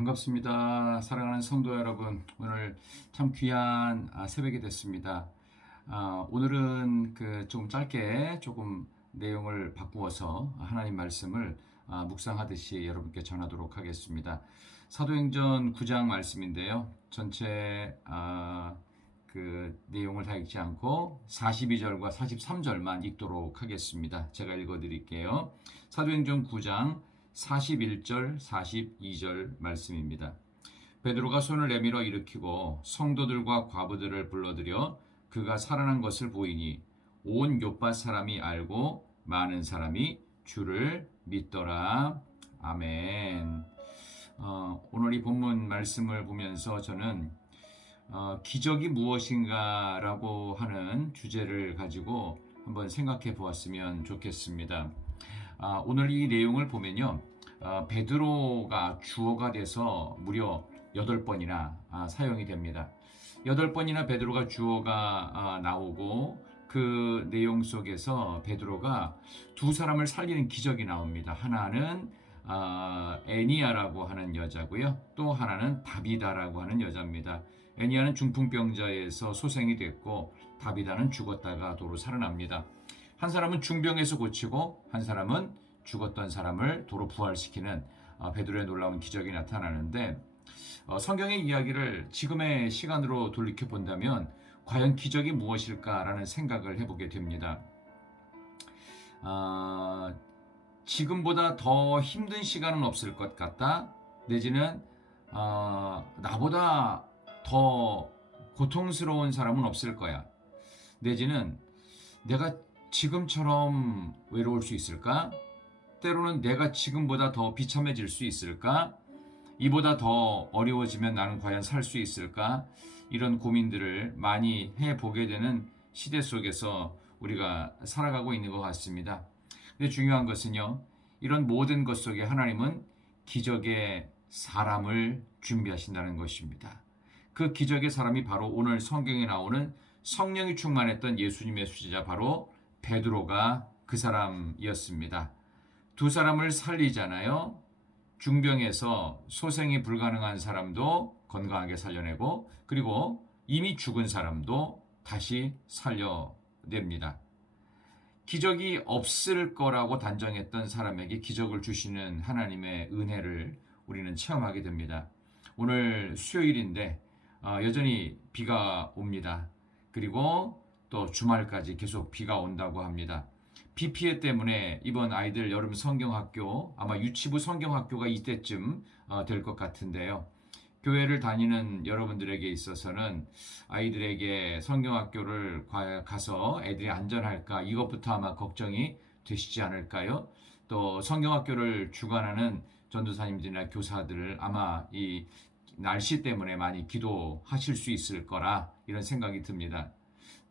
반갑습니다. 사랑하는 성도 여러분, 오늘 참 귀한 아, 새벽이 됐습니다. 아, 오늘은 그 조금 짧게 조금 내용을 바꾸어서 하나님 말씀을 아, 묵상하듯이 여러분께 전하도록 하겠습니다. 사도행전 9장 말씀인데요. 전체 아, 그 내용을 다 읽지 않고 42절과 43절만 읽도록 하겠습니다. 제가 읽어드릴게요. 사도행전 9장 41절, 42절 말씀입니다. 베드로가 손을 내밀어 일으키고 성도들과 과부들을 불러들여 그가 살아난 것을 보이니 온 요파 사람이 알고 많은 사람이 주를 믿더라. 아멘. 어, 오늘 이 본문 말씀을 보면서 저는 어, 기적이 무엇인가라고 하는 주제를 가지고 한번 생각해 보았으면 좋겠습니다. 아, 오늘 이 내용을 보면요. 아, 베드로가 주어가 돼서 무려 8번이나 아, 사용이 됩니다. 8번이나 베드로가 주어가 아, 나오고 그 내용 속에서 베드로가 두 사람을 살리는 기적이 나옵니다. 하나는 아, 애니아라고 하는 여자고요. 또 하나는 다비다라고 하는 여자입니다. 애니아는 중풍병자에서 소생이 됐고 다비다는 죽었다가 도로 살아납니다. 한 사람은 중병에서 고치고 한 사람은 죽었던 사람을 도로 부활시키는 어, 베드로의 놀라운 기적이 나타나는데 어, 성경의 이야기를 지금의 시간으로 돌이켜 본다면 과연 기적이 무엇일까라는 생각을 해보게 됩니다. 어, 지금보다 더 힘든 시간은 없을 것 같다. 내지는 어, 나보다 더 고통스러운 사람은 없을 거야. 내지는 내가 지금처럼 외로울 수 있을까? 때로는 내가 지금보다 더 비참해질 수 있을까? 이보다 더 어려워지면 나는 과연 살 수 있을까? 이런 고민들을 많이 해보게 되는 시대 속에서 우리가 살아가고 있는 것 같습니다. 근데 중요한 것은요, 이런 모든 것 속에 하나님은 기적의 사람을 준비하신다는 것입니다. 그 기적의 사람이 바로 오늘 성경에 나오는 성령이 충만했던 예수님의 수제자 바로 베드로가 그 사람이었습니다. 두 사람을 살리잖아요. 중병에서 소생이 불가능한 사람도 건강하게 살려내고 그리고 이미 죽은 사람도 다시 살려냅니다. 기적이 없을 거라고 단정했던 사람에게 기적을 주시는 하나님의 은혜를 우리는 체험하게 됩니다. 오늘 수요일인데 어, 여전히 비가 옵니다. 그리고 또 주말까지 계속 비가 온다고 합니다. 비 피해 때문에 이번 아이들 여름 성경학교 아마 유치부 성경학교가 이때쯤 어, 될것 같은데요. 교회를 다니는 여러분들에게 있어서는 아이들에게 성경학교를 가서 애들이 안전할까 이것부터 아마 걱정이 되시지 않을까요? 또 성경학교를 주관하는 전도사님들이나 교사들을 아마 이 날씨 때문에 많이 기도하실 수 있을 거라 이런 생각이 듭니다.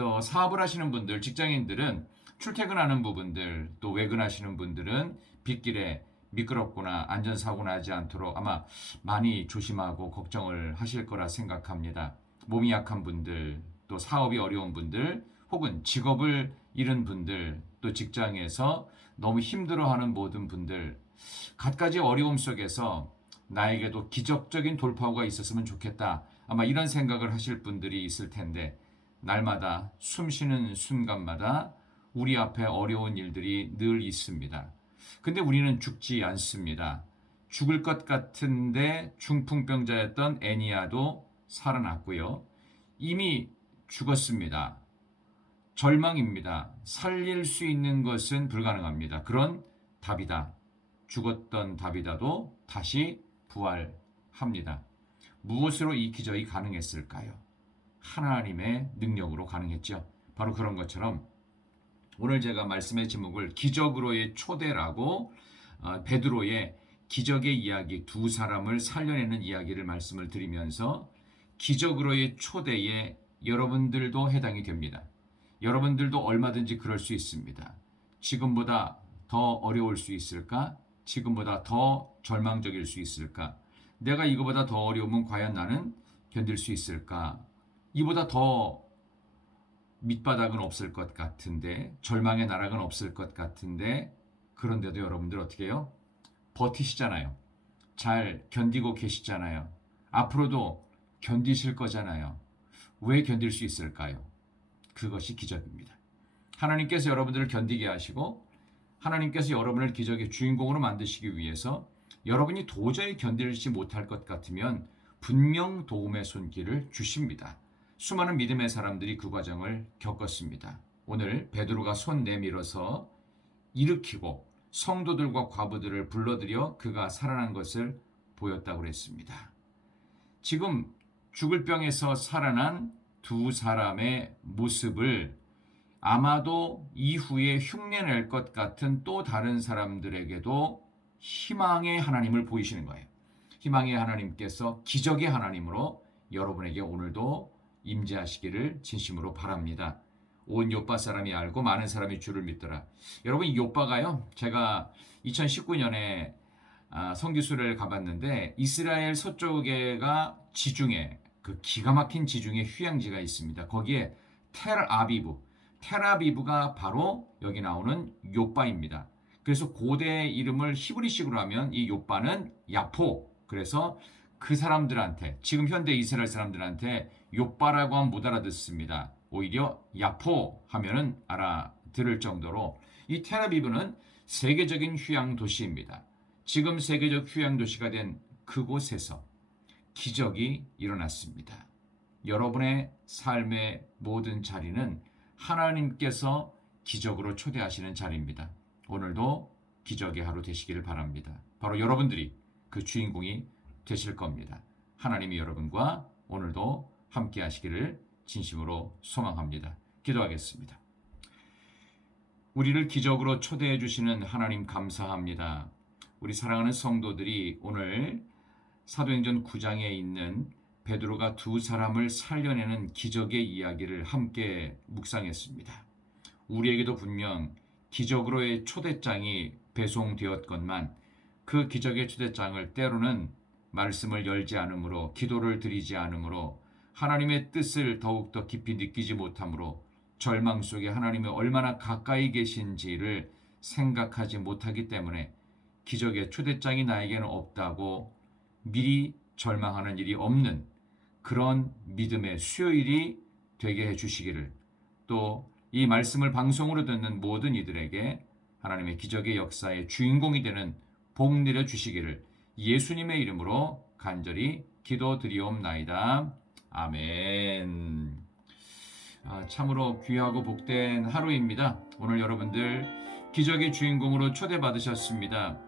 또 사업을 하시는 분들, 직장인들은 출퇴근하는 부분들, 또 외근하시는 분들은 빗길에 미끄럽거나 안전사고 나지 않도록 아마 많이 조심하고 걱정을 하실 거라 생각합니다. 몸이 약한 분들, 또 사업이 어려운 분들, 혹은 직업을 잃은 분들, 또 직장에서 너무 힘들어하는 모든 분들, 갖가지 어려움 속에서 나에게도 기적적인 돌파구가 있었으면 좋겠다. 아마 이런 생각을 하실 분들이 있을 텐데, 날마다 숨 쉬는 순간마다 우리 앞에 어려운 일들이 늘 있습니다. 근데 우리는 죽지 않습니다. 죽을 것 같은데 중풍병자였던 애니아도 살아났고요. 이미 죽었습니다. 절망입니다. 살릴 수 있는 것은 불가능합니다. 그런 다비다. 죽었던 다비다도 다시 부활합니다. 무엇으로 이 기적이 가능했을까요? 하나님의 능력으로 가능했죠. 바로 그런 것처럼 오늘 제가 말씀의 제목을 기적으로의 초대라고 어, 베드로의 기적의 이야기 두 사람을 살려내는 이야기를 말씀을 드리면서 기적으로의 초대에 여러분들도 해당이 됩니다. 여러분들도 얼마든지 그럴 수 있습니다. 지금보다 더 어려울 수 있을까? 지금보다 더 절망적일 수 있을까? 내가 이거보다 더 어려우면 과연 나는 견딜 수 있을까? 이보다 더 밑바닥은 없을 것 같은데 절망의 나락은 없을 것 같은데 그런데도 여러분들 어떻게 해요? 버티시잖아요. 잘 견디고 계시잖아요. 앞으로도 견디실 거잖아요. 왜 견딜 수 있을까요? 그것이 기적입니다. 하나님께서 여러분들을 견디게 하시고 하나님께서 여러분을 기적의 주인공으로 만드시기 위해서 여러분이 도저히 견디지 못할 것 같으면 분명 도움의 손길을 주십니다. 수많은 믿음의 사람들이 그 과정을 겪었습니다. 오늘 베드로가 손 내밀어서 일으키고 성도들과 과부들을 불러들여 그가 살아난 것을 보였다고 그랬습니다. 지금 죽을 병에서 살아난 두 사람의 모습을 아마도 이후에 흉내낼 것 같은 또 다른 사람들에게도 희망의 하나님을 보이시는 거예요. 희망의 하나님께서 기적의 하나님으로 여러분에게 오늘도 임재하시기를 진심으로 바랍니다. 온 요빠 사람이 알고 많은 사람이 주를 믿더라. 여러분 이 요빠가요. 제가 2019년에 아, 성기수를 가봤는데 이스라엘 서쪽에가 지중해 그 기가 막힌 지중해 휴양지가 있습니다. 거기에 텔 아비브, 텔 아비브가 바로 여기 나오는 요빠입니다. 그래서 고대 이름을 히브리식으로 하면 이 요빠는 야포. 그래서 그 사람들한테 지금 현대 이스라엘 사람들한테 요빠라고 하면 못 알아듣습니다. 오히려 야포 하면은 알아들을 정도로 이 텔아비브는 세계적인 휴양 도시입니다. 지금 세계적 휴양 도시가 된 그곳에서 기적이 일어났습니다. 여러분의 삶의 모든 자리는 하나님께서 기적으로 초대하시는 자리입니다. 오늘도 기적의 하루 되시기를 바랍니다. 바로 여러분들이 그 주인공이 되실 겁니다. 하나님이 여러분과 오늘도 함께 하시기를 진심으로 소망합니다. 기도하겠습니다. 우리를 기적으로 초대해 주시는 하나님 감사합니다. 우리 사랑하는 성도들이 오늘 사도행전 9장에 있는 베드로가 두 사람을 살려내는 기적의 이야기를 함께 묵상했습니다. 우리에게도 분명 기적으로의 초대장이 배송되었건만 그 기적의 초대장을 때로는 말씀을 열지 않으므로 기도를 드리지 않으므로 하나님의 뜻을 더욱더 깊이 느끼지 못하므로 절망 속에 하나님이 얼마나 가까이 계신지를 생각하지 못하기 때문에 기적의 초대장이 나에게는 없다고 미리 절망하는 일이 없는 그런 믿음의 수요일이 되게 해 주시기를 또 이 말씀을 방송으로 듣는 모든 이들에게 하나님의 기적의 역사의 주인공이 되는 복 내려 주시기를 예수님의 이름으로 간절히 기도드리옵나이다. 아멘. 아, 참으로 귀하고 복된 하루입니다. 오늘 여러분들 기적의 주인공으로 초대받으셨습니다.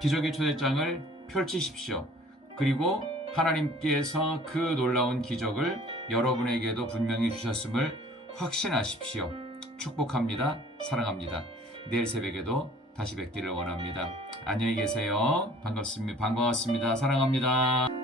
기적의 초대장을 펼치십시오. 그리고 하나님께서 그 놀라운 기적을 여러분에게도 분명히 주셨음을 확신하십시오. 축복합니다. 사랑합니다. 내일 새벽에도 다시 뵙기를 원합니다. 안녕히 계세요. 반갑습니다. 반가웠습니다. 사랑합니다.